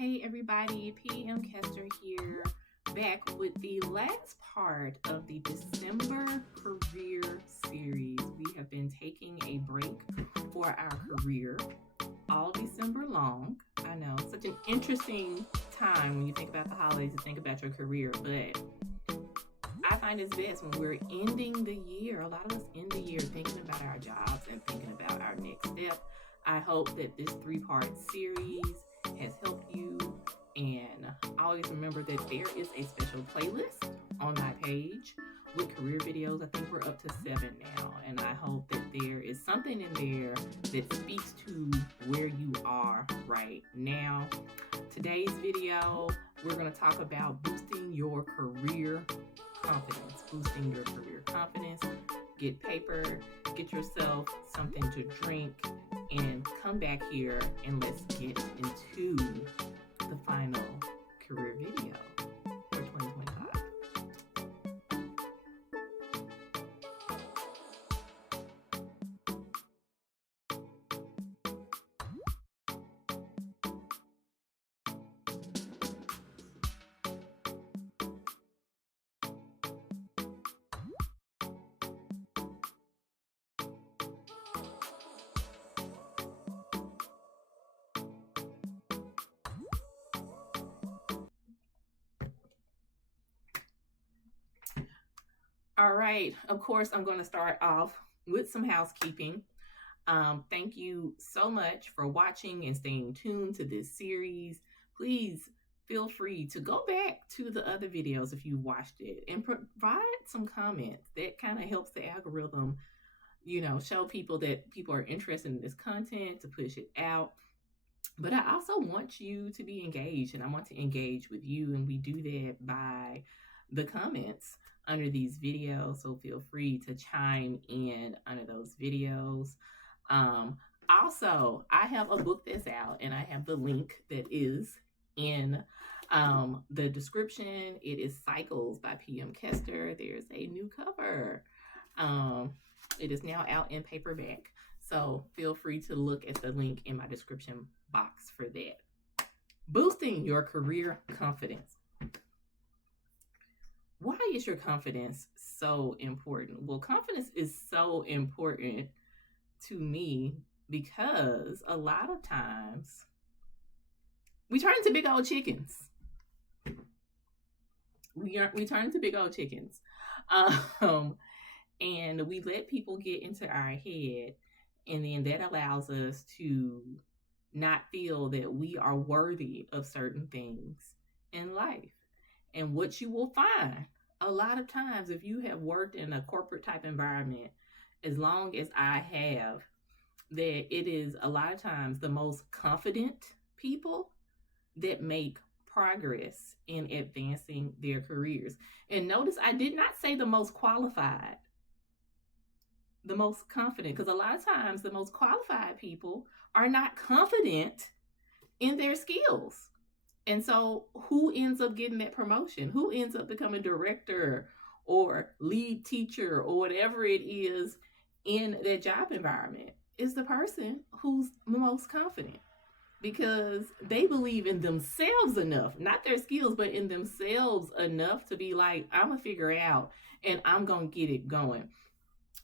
Hey everybody, PM Kester here, back with the last part of the December career series. We have been taking a break for our career all December long. I know, such an interesting time when you think about the holidays and think about your career, but I find it's best when we're ending the year. A lot of us end the year thinking about our jobs and thinking about our next step. I hope that this 3-part series has helped you, and always remember that there is a special playlist on my page with career videos. I think we're up to 7 now, and I hope that there is something in there that speaks to where you are right now. Today's video, we're going to talk about boosting your career confidence. Boosting your career confidence. Get paper, get yourself something to drink, and come back here and let's get into the final career video for 2025. All right, of course, I'm going to start off with some housekeeping. Thank you so much for watching and staying tuned to this series. Please feel free to go back to the other videos if you watched it and provide some comments. That kind of helps the algorithm, show people that people are interested in this content, to push it out. But I also want you to be engaged, and I want to engage with you, and we do that by the comments under these videos, so feel free to chime in under those videos. Also, I have a book that's out, and I have the link that is in the description. It is Cycles by PM Kester. There's a new cover. It is now out in paperback, so feel free to look at the link in my description box for that. Boosting your career confidence. Why is your confidence so important? Well, confidence is so important to me because a lot of times we turn into big old chickens. We turn into big old chickens. And we let people get into our head, and then that allows us to not feel that we are worthy of certain things in life. And what you will find a lot of times, if you have worked in a corporate type environment, as long as I have, that it is a lot of times the most confident people that make progress in advancing their careers. And notice I did not say the most qualified, the most confident, because a lot of times the most qualified people are not confident in their skills. And so who ends up getting that promotion? Who ends up becoming director or lead teacher or whatever it is in that job environment? Is the person who's most confident, because they believe in themselves enough, not their skills, but in themselves enough to be like, I'm going to figure it out and I'm going to get it going.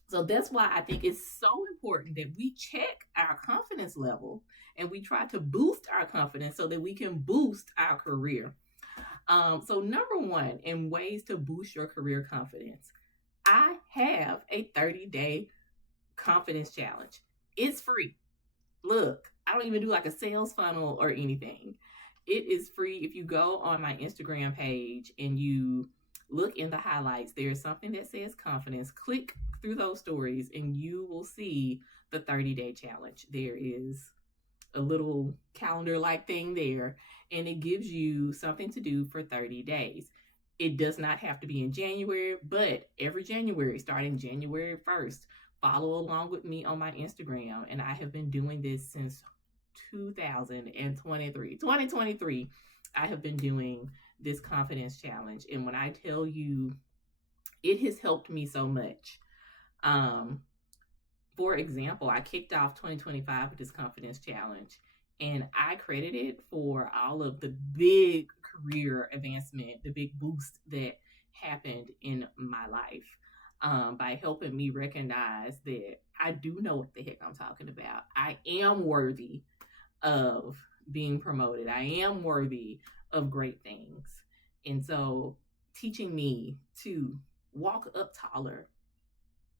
So that's why I think it's so important that we check our confidence level and we try to boost our confidence so that we can boost our career. So number one, in ways to boost your career confidence, I have a 30-day confidence challenge. It's free. Look, I don't even do like a sales funnel or anything. It is free. If you go on my Instagram page and you look in the highlights, there's something that says confidence. Click through those stories and you will see the 30-day challenge. There is a little calendar-like thing there, and it gives you something to do for 30 days. It does not have to be in January, but every January, starting January 1st, follow along with me on my Instagram. And I have been doing this since 2023. I have been doing this confidence challenge. And when I tell you, it has helped me so much. For example, I kicked off 2025 with this confidence challenge, And I credit it for all of the big career advancement, the big boost that happened in my life, by helping me recognize that I do know what the heck I'm talking about. I am worthy of being promoted. I am worthy of great things. And so teaching me to walk up taller,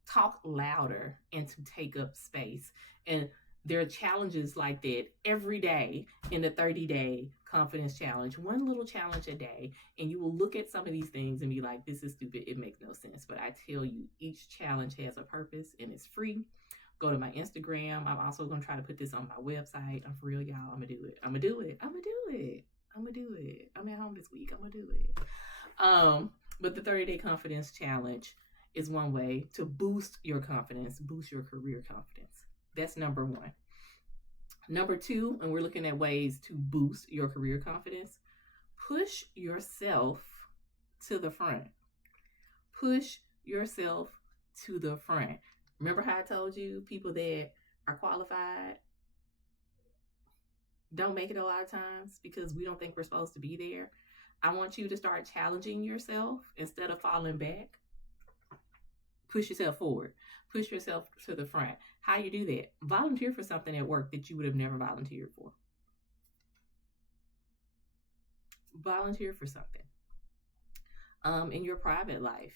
talk louder, and to take up space. And there are challenges like that every day in the 30-day confidence challenge, one little challenge a day. And you will look at some of these things and be like, this is stupid. It makes no sense. But I tell you, each challenge has a purpose and it's free. Go to my Instagram. I'm also going to try to put this on my website. I'm for real, y'all. I'm going to do it. I'm going to do it. I'm going to do it. I'm going to do it. I'm at home this week. I'm going to do it. But the 30-day confidence challenge is one way to boost your confidence, boost your career confidence. That's number one. Number two, and we're looking at ways to boost your career confidence, push yourself to the front. Push yourself to the front. Remember how I told you people that are qualified don't make it a lot of times because we don't think we're supposed to be there? I want you to start challenging yourself instead of falling back. Push yourself forward. Push yourself to the front. How you do that? Volunteer for something at work that you would have never volunteered for. Volunteer for something. In your private life,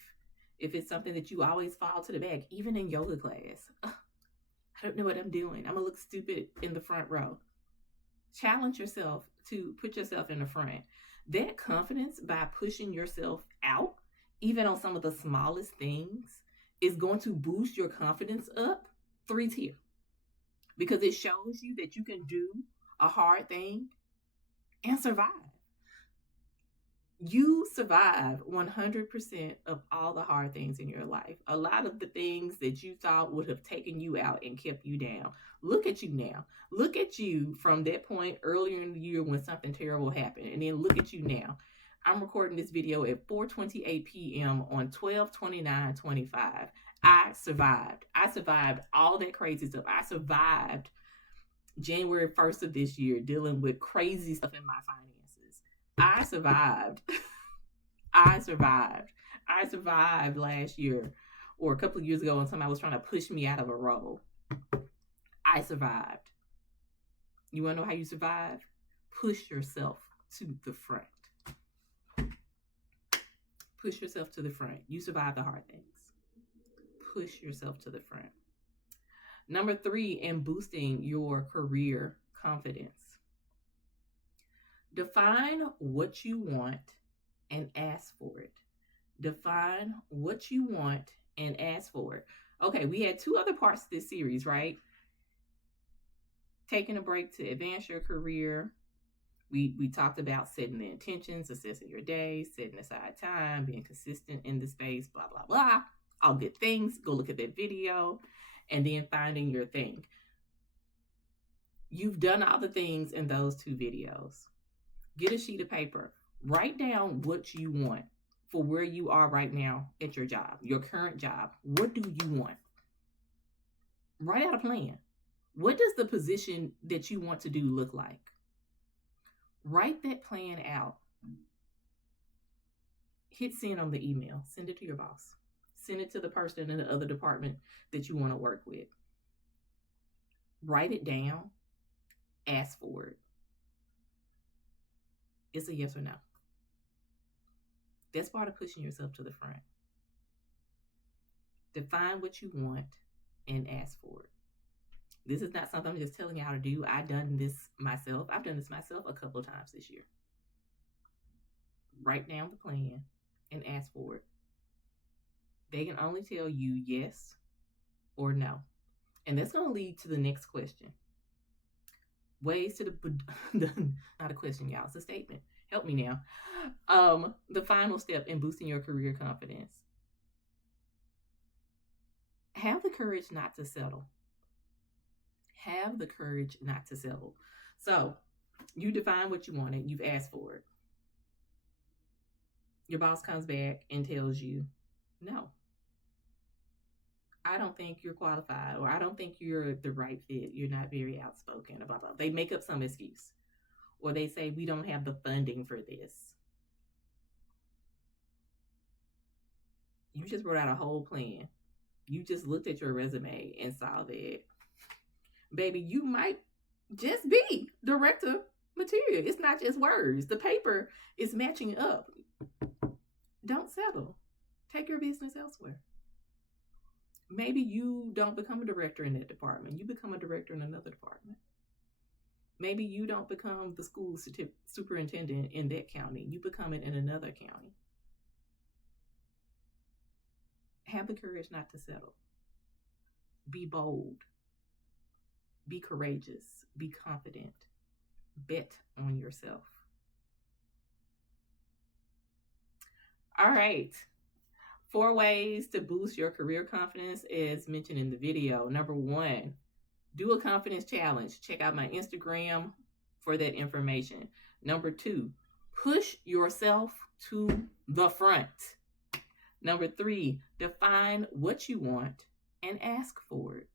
if it's something that you always fall to the back, even in yoga class, I don't know what I'm doing. I'm going to look stupid in the front row. Challenge yourself to put yourself in the front. That confidence by pushing yourself out, even on some of the smallest things, is going to boost your confidence up 3 tier. Because it shows you that you can do a hard thing and survive. You survive 100% of all the hard things in your life. A lot of the things that you thought would have taken you out and kept you down. Look at you now. Look at you from that point earlier in the year when something terrible happened. And then look at you now. I'm recording this video at 4:28 p.m. on 12/29/25. I survived. I survived all that crazy stuff. I survived January 1st of this year dealing with crazy stuff in my finances. I survived. I survived. I survived last year or a couple of years ago when somebody was trying to push me out of a role. I survived. You want to know how you survive? Push yourself to the front. Push yourself to the front. You survive the hard things. Push yourself to the front. Number 3, in boosting your career confidence. Define what you want and ask for it. Define what you want and ask for it. Okay, we had 2 other parts to this series, right? Taking a break to advance your career. We talked about setting the intentions, assessing your day, setting aside time, being consistent in the space, blah, blah, blah. All good things. Go look at that video. And then finding your thing. You've done all the things in those 2 videos. Get a sheet of paper. Write down what you want for where you are right now at your job, your current job. What do you want? Write out a plan. What does the position that you want to do look like? Write that plan out. Hit send on the email. Send it to your boss. Send it to the person in the other department that you want to work with. Write it down. Ask for it. It's a yes or no. That's part of pushing yourself to the front. Define what you want and ask for it. This is not something I'm just telling you how to do. I've done this myself. I've done this myself a couple of times this year. Write down the plan and ask for it. They can only tell you yes or no. And that's going to lead to the next question. Ways to not a question, y'all. It's a statement. Help me now. The final step in boosting your career confidence. Have the courage not to settle. Have the courage not to settle. So you define what you wanted. You've asked for it. Your boss comes back and tells you, no, I don't think you're qualified, or I don't think you're the right fit. You're not very outspoken, blah, blah. They make up some excuse, or they say we don't have the funding for this. You just wrote out a whole plan. You just looked at your resume and saw that, baby, you might just be director material. It's not just words. The paper is matching up. Don't settle. Take your business elsewhere. Maybe you don't become a director in that department. You become a director in another department. Maybe you don't become the school superintendent in that county. You become it in another county. Have the courage not to settle. Be bold. Be courageous. Be confident. Bet on yourself. All right. 4 ways to boost your career confidence as mentioned in the video. Number 1, do a confidence challenge. Check out my Instagram for that information. Number 2, push yourself to the front. Number 3, define what you want and ask for it.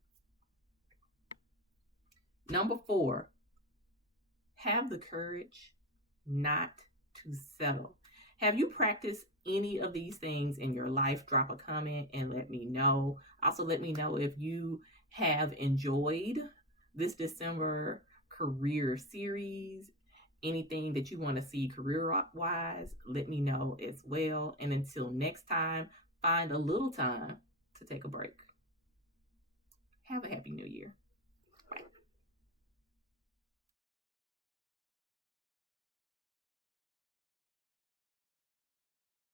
Number 4, have the courage not to settle. Have you practiced any of these things in your life? Drop a comment and let me know. Also, let me know if you have enjoyed this December career series. Anything that you want to see career-wise, let me know as well. And until next time, find a little time to take a break. Have a happy new year.